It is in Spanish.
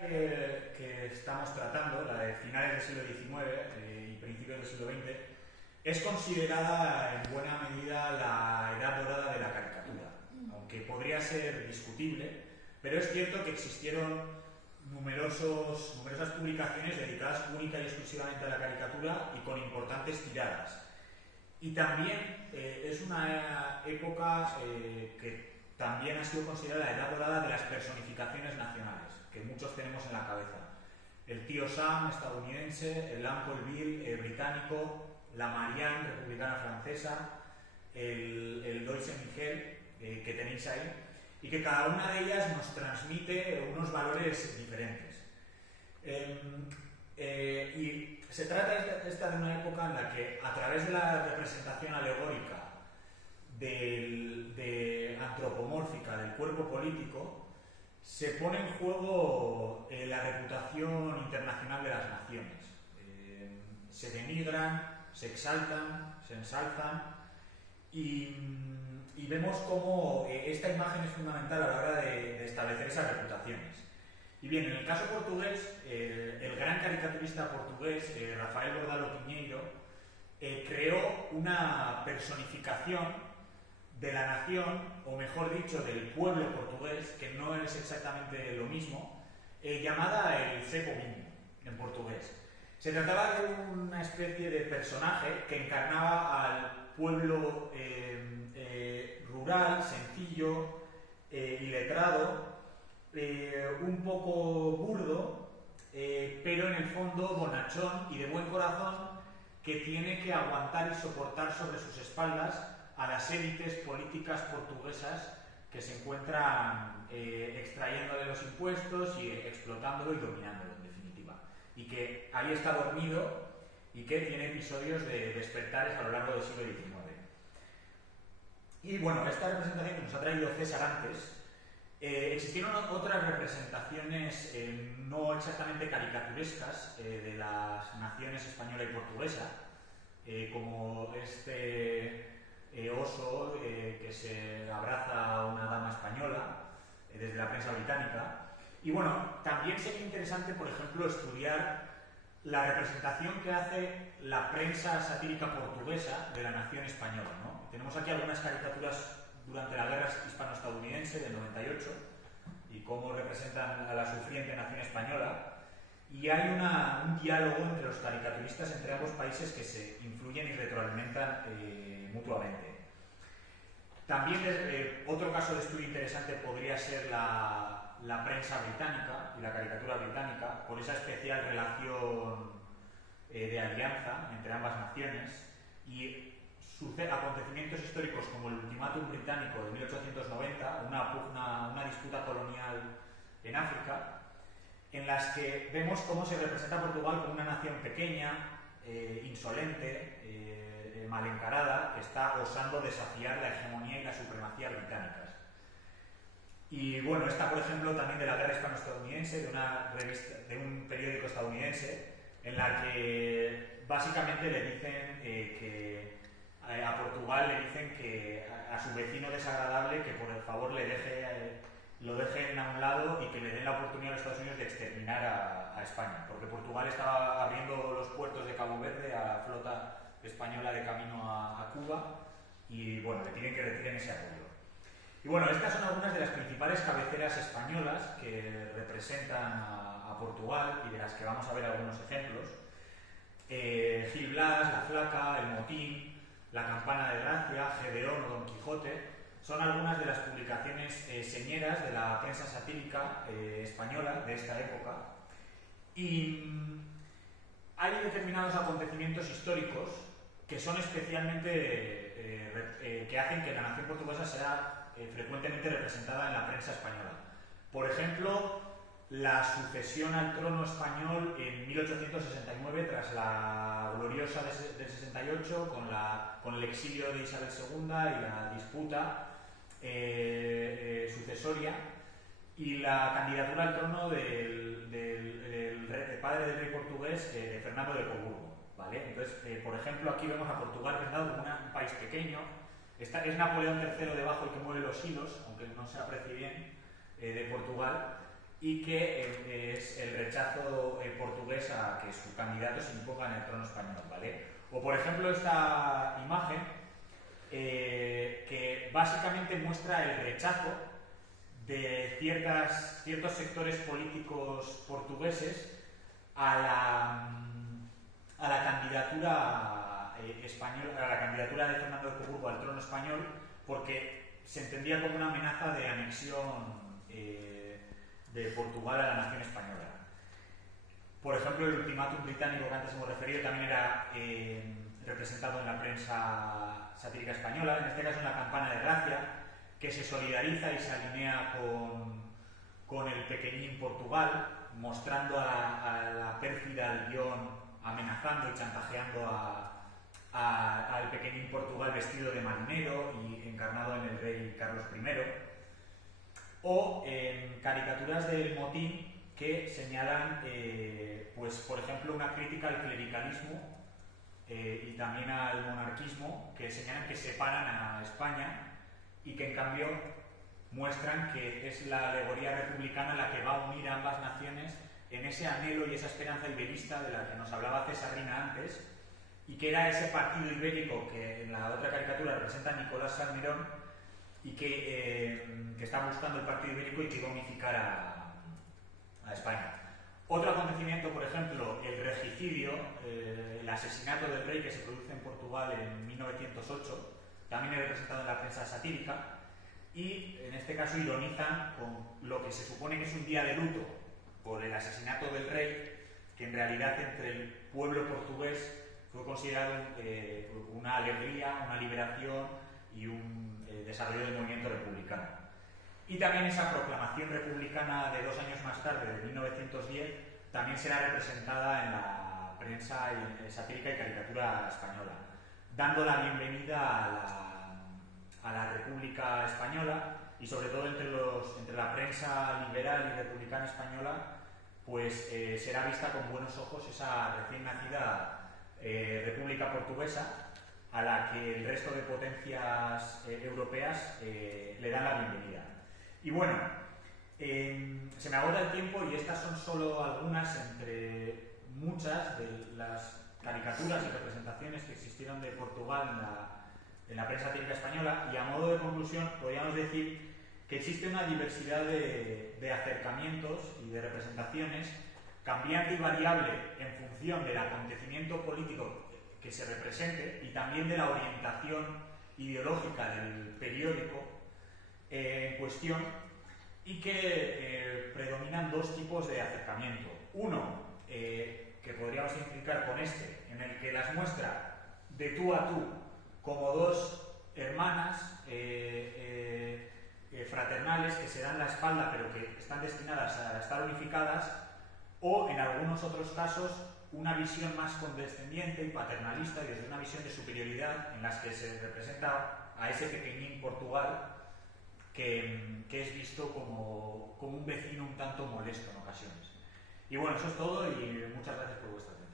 que estamos tratando, la de finales del siglo XIX y principios del siglo XX, es considerada en buena medida la edad dorada de la caricatura, aunque podría ser discutible, pero es cierto que existieron numerosas publicaciones dedicadas única y exclusivamente a la caricatura y con importantes tiradas. Y también es una época que también ha sido considerada la edad dorada de las personificaciones nacionales, que muchos tenemos en la cabeza. El tío Sam, estadounidense, el Uncle Bill, británico, la Marianne, republicana francesa, el Deutsche Michel, que tenéis ahí, y que cada una de ellas nos transmite unos valores diferentes. Y se trata esta de una época en la que, a través de la representación alegórica antropomórfica del cuerpo político, se pone en juego la reputación internacional de las naciones. Se denigran, se exaltan, se ensalzan y vemos cómo esta imagen es fundamental a la hora de establecer esas reputaciones. Y bien, en el caso portugués, el gran caricaturista portugués, Rafael Bordalo Pinheiro, creó una personificación de la nación, o mejor dicho, del pueblo portugués, que no es exactamente lo mismo, llamada el Zé Povinho, en portugués. Se trataba de una especie de personaje que encarnaba al pueblo rural, sencillo, iletrado, un poco burdo, pero en el fondo bonachón y de buen corazón, que tiene que aguantar y soportar sobre sus espaldas a las élites políticas portuguesas que se encuentran extrayéndole los impuestos y explotándolo y dominándolo, en definitiva. Y que ahí está dormido y que tiene episodios de despertares a lo largo del siglo XIX. Y bueno, esta representación que nos ha traído César antes, existieron otras representaciones no exactamente caricaturescas de las naciones española y portuguesa, como este oso que se abraza a una dama española desde la prensa británica. Y bueno, también sería interesante, por ejemplo, estudiar la representación que hace la prensa satírica portuguesa de la nación española, ¿no? Tenemos aquí algunas caricaturas durante la guerra hispano-estadounidense del 98 y cómo representan a la sufriente nación española. Y hay un diálogo entre los caricaturistas entre ambos países que se influyen y retroalimentan mutuamente. También otro caso de estudio interesante podría ser la prensa británica y la caricatura británica, por esa especial relación de alianza entre ambas naciones y acontecimientos históricos como el ultimátum británico de 1890, una disputa colonial en África, en las que vemos cómo se representa a Portugal como una nación pequeña, insolente, mal encarada, que está osando desafiar la hegemonía y la supremacía británicas. Y bueno, está por ejemplo también de la guerra hispano-estadounidense, de un periódico estadounidense, en la que básicamente le dicen que a Portugal le dicen que a su vecino desagradable que por el favor lo dejen a un lado y que le den la oportunidad a los Estados Unidos de exterminar a España, porque Portugal estaba abriendo los puertos de Cabo Verde a la flota española de camino a Cuba y bueno, le piden que retiren ese apoyo. Y bueno, estas son algunas de las principales cabeceras españolas que representan a Portugal y de las que vamos a ver algunos ejemplos. Gil Blas, La Flaca, El Motín, La Campana de Gracia, Gedeón o Don Quijote son algunas de las publicaciones señeras de la prensa satírica española de esta época. Y hay determinados acontecimientos históricos que son especialmente que hacen que la nación portuguesa sea frecuentemente representada en la prensa española. Por ejemplo, la sucesión al trono español en 1869 tras la gloriosa del 68 con el exilio de Isabel II y la disputa sucesoria y la candidatura al trono del padre del rey portugués, Fernando de Coburgo, ¿vale? Entonces, por ejemplo, aquí vemos a Portugal presentado como un país pequeño. Es Napoleón III debajo el que mueve los hilos, aunque no se aprecie bien, de Portugal, y que es rechazo portugués a que su candidato se imponga en el trono español, ¿vale? O por ejemplo esta imagen que básicamente muestra el rechazo de ciertos sectores políticos portugueses a la candidatura española, a la candidatura de Fernando de Coburgo al trono español, porque se entendía como una amenaza de anexión de Portugal a la nación española. Por ejemplo, el ultimátum británico que antes hemos referido también era representado en la prensa satírica española, en este caso en la Campana de Gracia, que se solidariza y se alinea con el pequeñín Portugal, mostrando a la pérfida Albión amenazando y chantajeando al pequeñín Portugal vestido de marinero y encarnado en el rey Carlos I. O caricaturas del motín que señalan, pues por ejemplo, una crítica al clericalismo y también al monarquismo, que señalan que separan a España y que en cambio muestran que es la alegoría republicana la que va a unir a ambas naciones en ese anhelo y esa esperanza iberista de la que nos hablaba Cesarrina antes, y que era ese partido ibérico que en la otra caricatura representa a Nicolás Salmerón y que está buscando el partido ibérico y que va a unificar a España. Otro acontecimiento, por ejemplo, el regicidio, el asesinato del rey que se produce en Portugal en 1908, también es representado en la prensa satírica, y en este caso ironizan con lo que se supone que es un día de luto por el asesinato del rey, que en realidad entre el pueblo portugués fue considerado una alegría, una liberación y un desarrollo del movimiento republicano. Y también esa proclamación republicana de 2 años más tarde, de 1910, también será representada en la prensa satírica y caricatura española, dando la bienvenida a la República Española, y sobre todo entre la prensa liberal y republicana española, pues será vista con buenos ojos esa recién nacida República Portuguesa, a la que el resto de potencias europeas le dan la bienvenida. Y bueno, se me agota el tiempo y estas son solo algunas entre muchas de las caricaturas y representaciones que existieron de Portugal en la prensa satírica española, y a modo de conclusión podríamos decir que existe una diversidad de acercamientos y de representaciones, cambiante y variable en función del acontecimiento político que se represente y también de la orientación ideológica del periódico en cuestión, y que predominan 2 tipos de acercamiento. Uno, que podríamos identificar con este, en el que las muestra de tú a tú como 2 hermanas fraternales que se dan la espalda pero que están destinadas a estar unificadas, o en algunos otros casos una visión más condescendiente y paternalista, y desde una visión de superioridad en las que se representa a ese pequeñín Portugal que es visto como un vecino un tanto molesto en ocasiones. Y bueno, eso es todo y muchas gracias por vuestra atención.